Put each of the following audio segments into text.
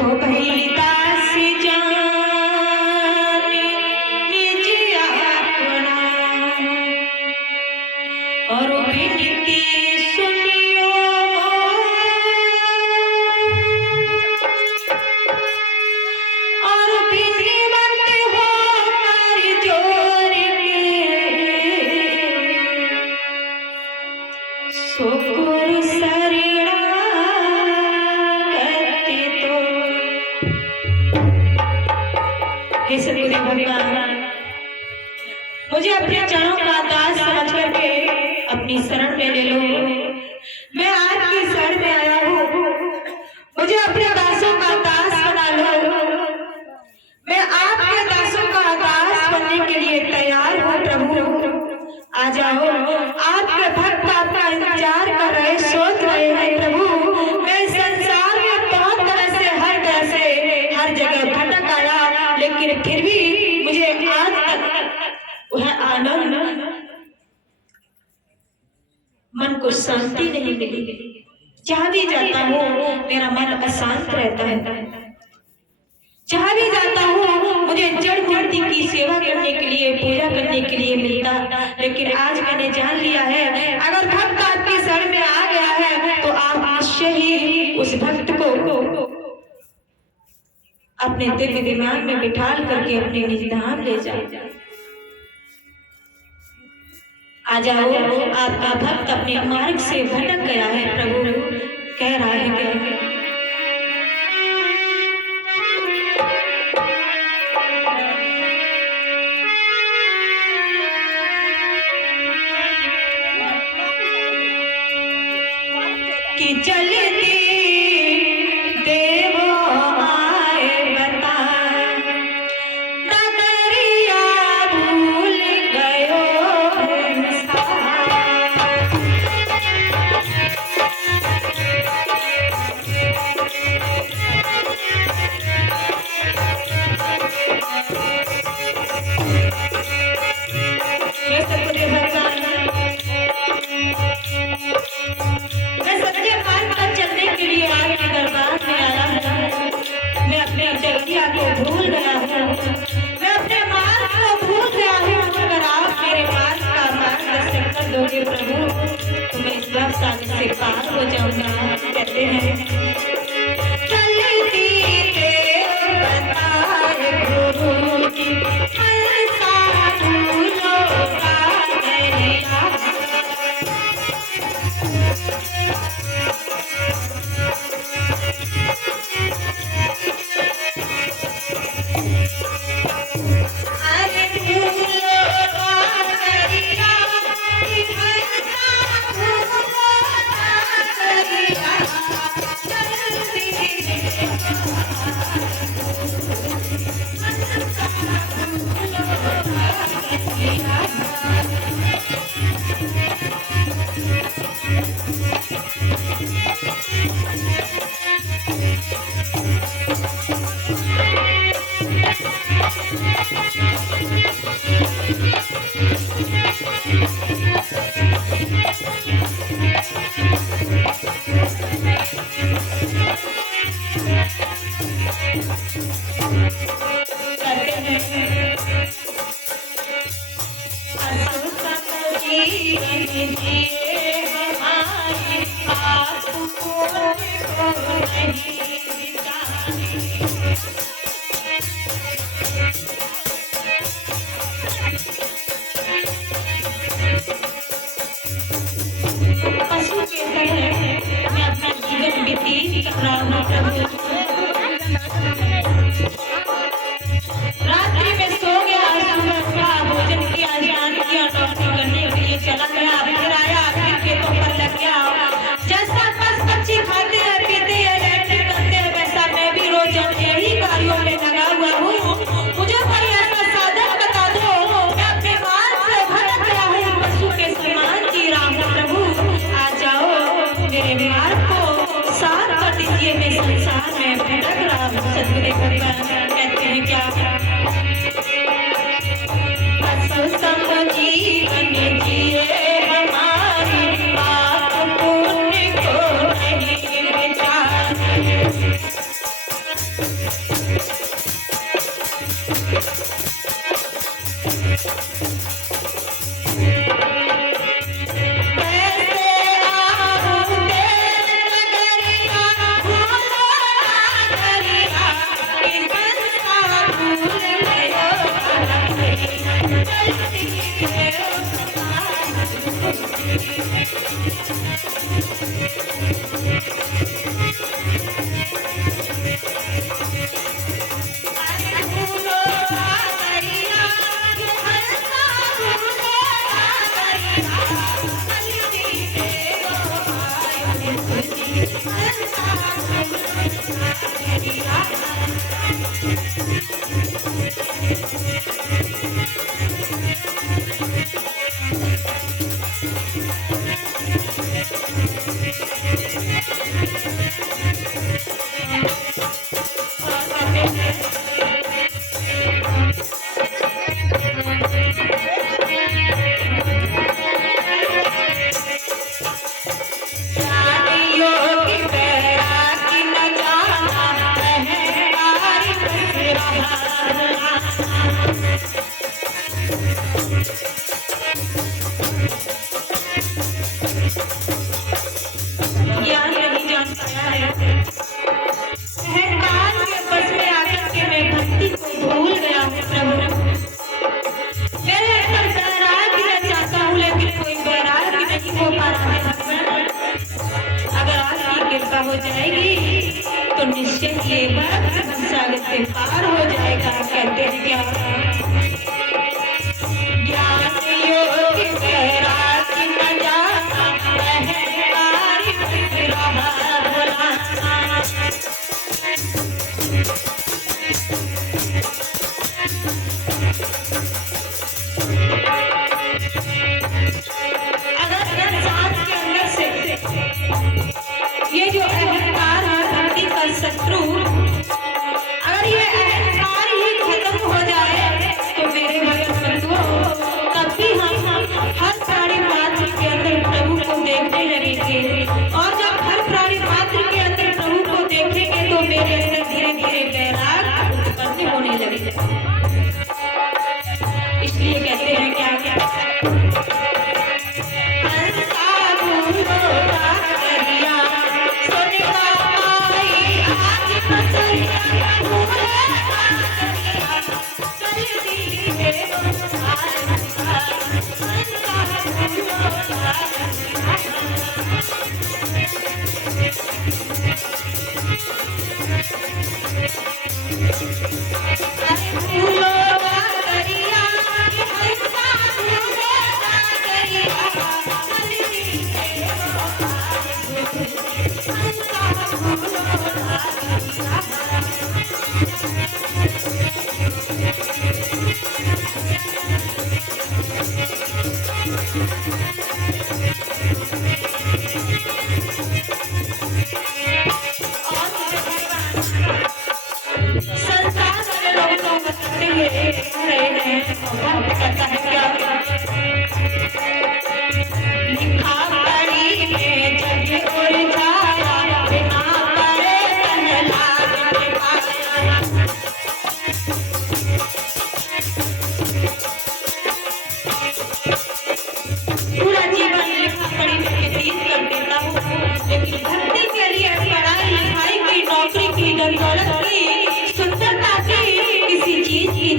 तो भई दास जाने निज अपना और विनती सुनियो और विनवंत हो कर जोर के शुक्र शरणा करते तो। हे सतगुरु भगवान, मुझे अपने चरणों का दास समझ करके अपनी शरण में ले लो। मैं आपकी शरण में आया हूँ, मुझे अपने दासों का दास बना लो। मैं आपके दासों का दास बनने के लिए तैयार हूँ प्रभु। आ जाओ, आपके भक्त आपका इंतजार कर रहे, सोच रहे हैं प्रभु। मैं संसार में बहुत तरह से, हर तरह से, हर जगह भटक आया, लेकिन फिर भी मुझे आज तक वह आनंद, मन को शांति नहीं मिली। जहाँ भी जाता हूँ मेरा मन अशांत रहता है। जहाँ भी जाता हूँ मुझे जड़ मूर्ति की सेवा करने के लिए, पूजा करने के लिए मिलता। लेकिन आज मैंने जान लिया है, अगर भक्त आपकी शरण में आ गया है तो आप निश्चय ही उस भक्त को अपने दिव्य दिमाग में बिठाल करके अपने निज धाम ले जाओ। आ जाओ, आपका भक्त अपने मार्ग से भटक गया है प्रभु, कह रहा है कि चलती देवो आए बता, नगरिया भूल गयो भूल गया हूँ, मैं अपने मार्ग को भूल गया हूँ। अगर आप मेरे मार्ग का मार्गदर्शन कर दोगे प्रभु तो मैं इस बात सागर से पार हो जाऊंगा। कहते हैं चलती बताए गुरु की मनसा भूलो रात्रि में सो गया, सुबह उठा, भोजन किया, ध्यान किया, डॉक्टर करने के लिए चला गया, फिर आया, फिर खेतों पर लग गया। जैसा पशु पक्षी खाते हैं, पीते हैं, रहते करते हैं, वैसा मैं भी रोज यही कार्यों में लगा हुआ हूँ। मुझे कोई ऐसा साधन बता दो, मैं अपने मार्ग से भटक गया हूँ, पशु के समान जी रहा हूँ प्रभु। आ जाओ, मेरे मार्ग को साफ कर दीजिए, मैं संसार में भटक रहा हूँ। सतगुरु भगवान कहते हैं क्या जीवन जिए हमारी पाप पुण्य को नहीं विचार। ज्ञान नहीं जान पाया है, अहंकार के बस में आकर के मैं भक्ति को भूल गया हूँ प्रभु। मैं अक्सर बैराग गिरना चाहता हूँ लेकिन कोई बैराग नहीं हो पा रहा है भगवान। अगर आपकी कृपा हो जाएगी तो निश्चय ये बात सागर से पार हो जाएगा। कहते हैं क्या ज्ञान योग बैराग न जाना अहंकार अगर इंसान के अंदर से ये जो अहंकार है धरती का शत्रु, अगर ये अहंकार ही खत्म हो जाए तो मेरे भगत बंधुओं तब भी हम हर प्राणी मात्र के अंदर प्रभु को देखने लगेंगे। और जब हर प्राणी मात्र के अंदर प्रभु को देखेंगे तो मेरे अंदर धीरे धीरे वैराग उत्पन्न होने लगेगा। इसलिए कहते हैं क्या क्या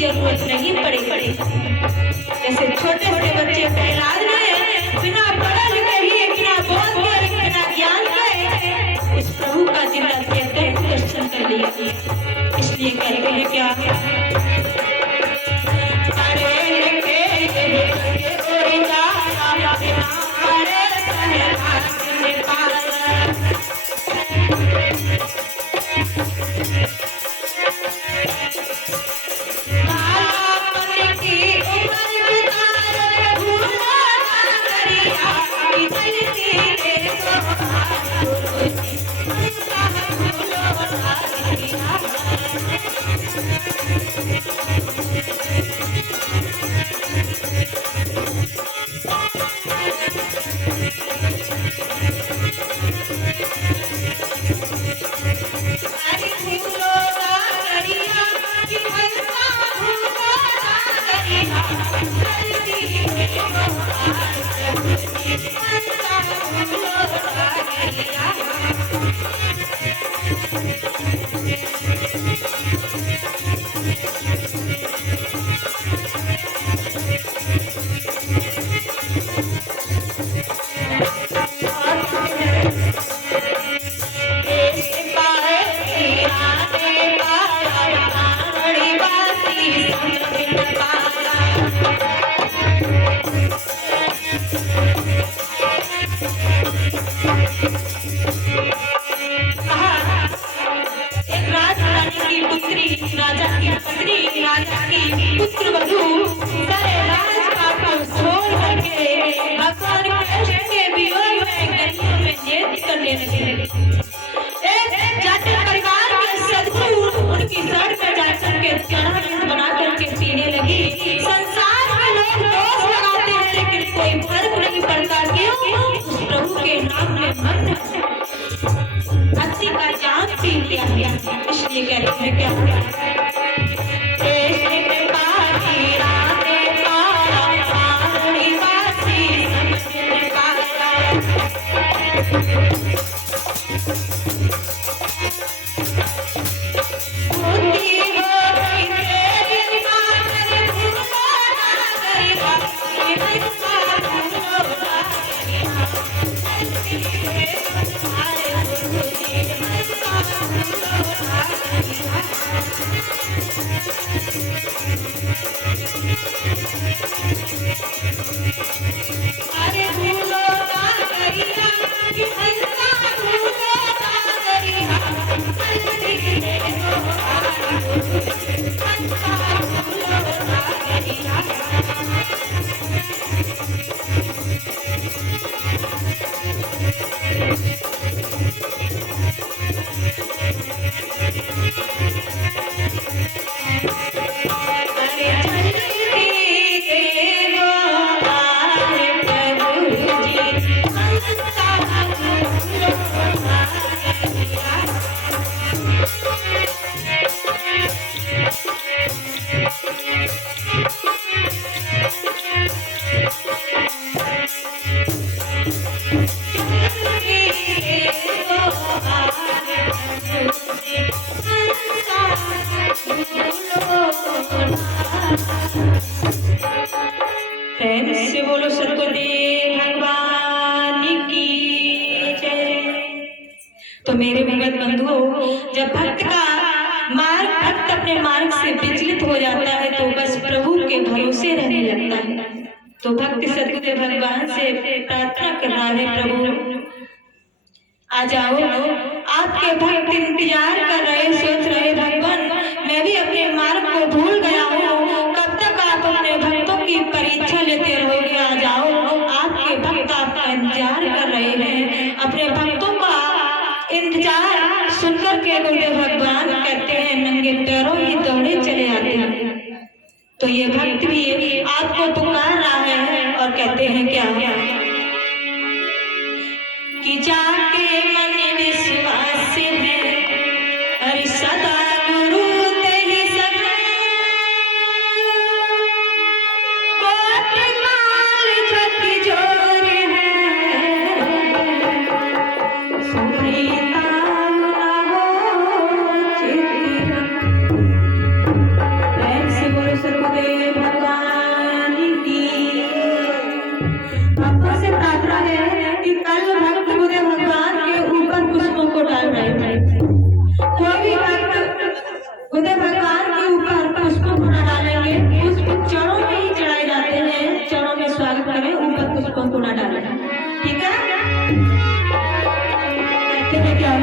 जरूरत नहीं पड़ेगी। जैसे छोटे छोटे बच्चे प्रहलाद ने बिना पढ़ा लिखे ही बिना बोध के बिना ज्ञान के उस प्रभु का जिला कहते हैं दर्शन कर लिया। इसलिए कहते हैं क्या की पुत्री, राजा की पत्नी, राजा की पुत्र वधू सारे राजपाट को छोड़ करके भगवान कृष्ण के वियोग में गलियों में नृत्य करने लगे। एक जाट परिवार के सदगुरु उनकी शरण में जाकर के चढ़ा बना करके पीने लगी। संसार में लोग दोष लगाते हैं लेकिन कोई फर्क नहीं पड़ता, क्यों? उस प्रभु के नाम में मन भक्ति का जान पी लिया। इसलिए कहते हैं क्या से बोलो सतगुरुदेव भगवान की जय। तो मेरे भगत बंधुओं, जब भक्त अपने मार्ग से विचलित हो जाता है तो बस प्रभु के भरोसे रहने लगता है। तो भक्त सतगुरुदेव भगवान से प्रार्थना कर रहा है, प्रभु आ जाओ, आपके भक्त इंतजार कर रहे, सोच रहे भगवान मैं भी अपने मार्ग को भूल गया हूँ, कब तक आप अपने भक्तों की परीक्षा लेते रहोगे? आ जाओ, आपके भक्त आपका इंतजार कर रहे हैं। अपने भक्तों का इंतजार सुनकर के गुरुदेव भगवान कहते हैं नंगे पैरों ही दौड़े चले आते हैं। तो ये भक्त भी आपको पुकार रहा है और कहते हैं क्या कि जाके मन विश्वास है हरि सदा गुरु तेरी संग, कोट काल झट जोर है सुनी ताल ना हो चित। ऐसे बोलो सतगुरुदेव भगवान की। आपको से प्रार्थना है कि कल भक्त गुरुदेव भगवान के ऊपर पुष्पों को डाल रहे थे। कोई भी भक्त गुरुदेव भगवान के ऊपर पुष्पों को न डालेंगे, पुष्प चरणों में ही चढ़ाए जाते हैं। चरणों में स्वागत करें, ऊपर पुष्पों को न डालें, ठीक है? कहते हैं क्या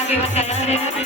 आगे बताया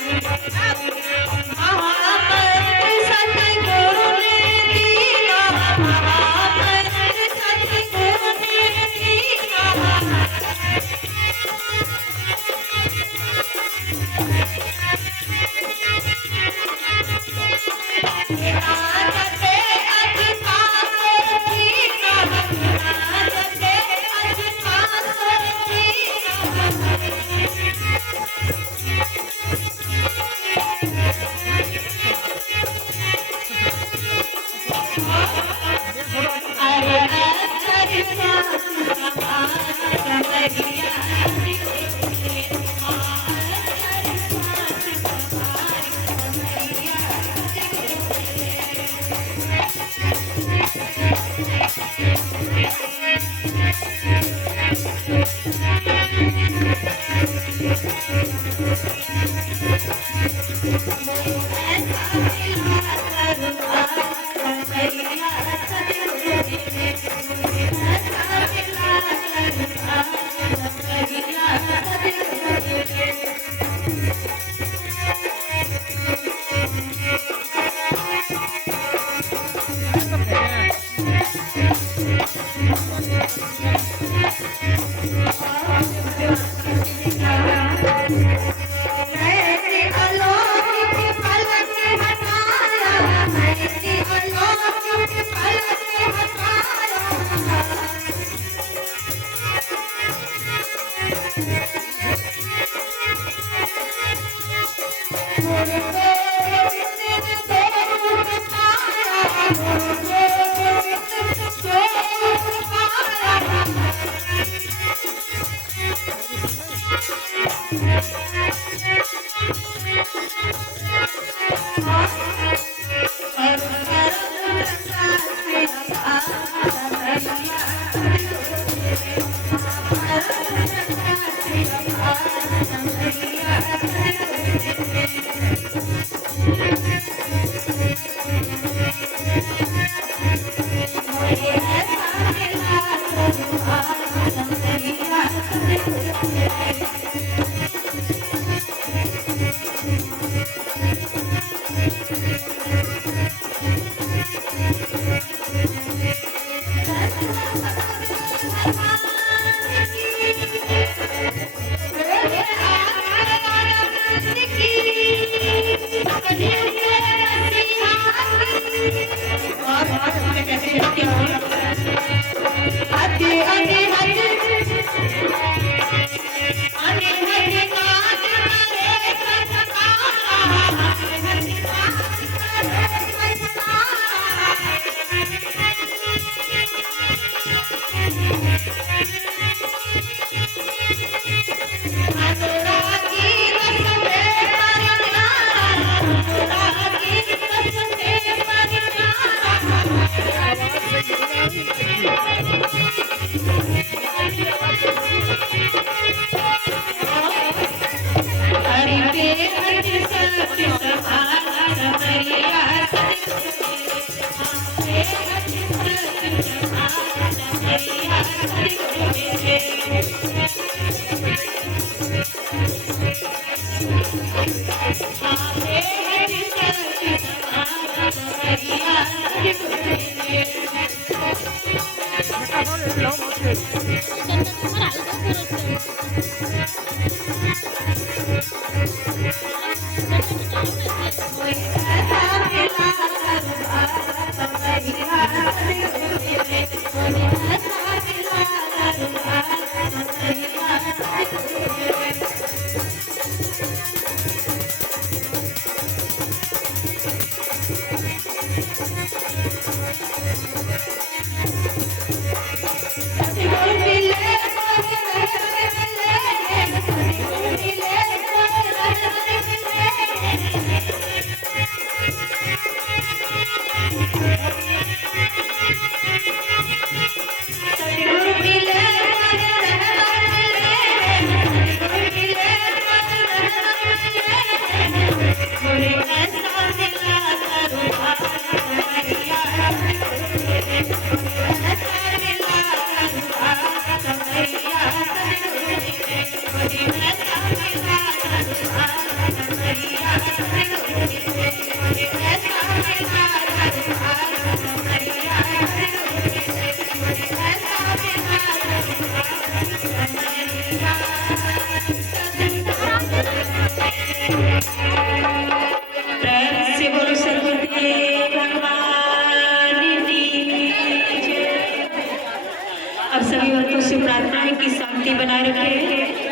अब सभी भक्तों से प्रार्थना है कि शांति बनाए रखें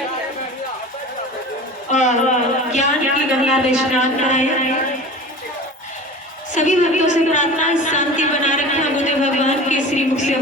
और ज्ञान की गंगा में स्नान कराएं। सभी भक्तों से प्रार्थना है शांति बनाए रखें। बुद्ध भगवान के श्री मुख से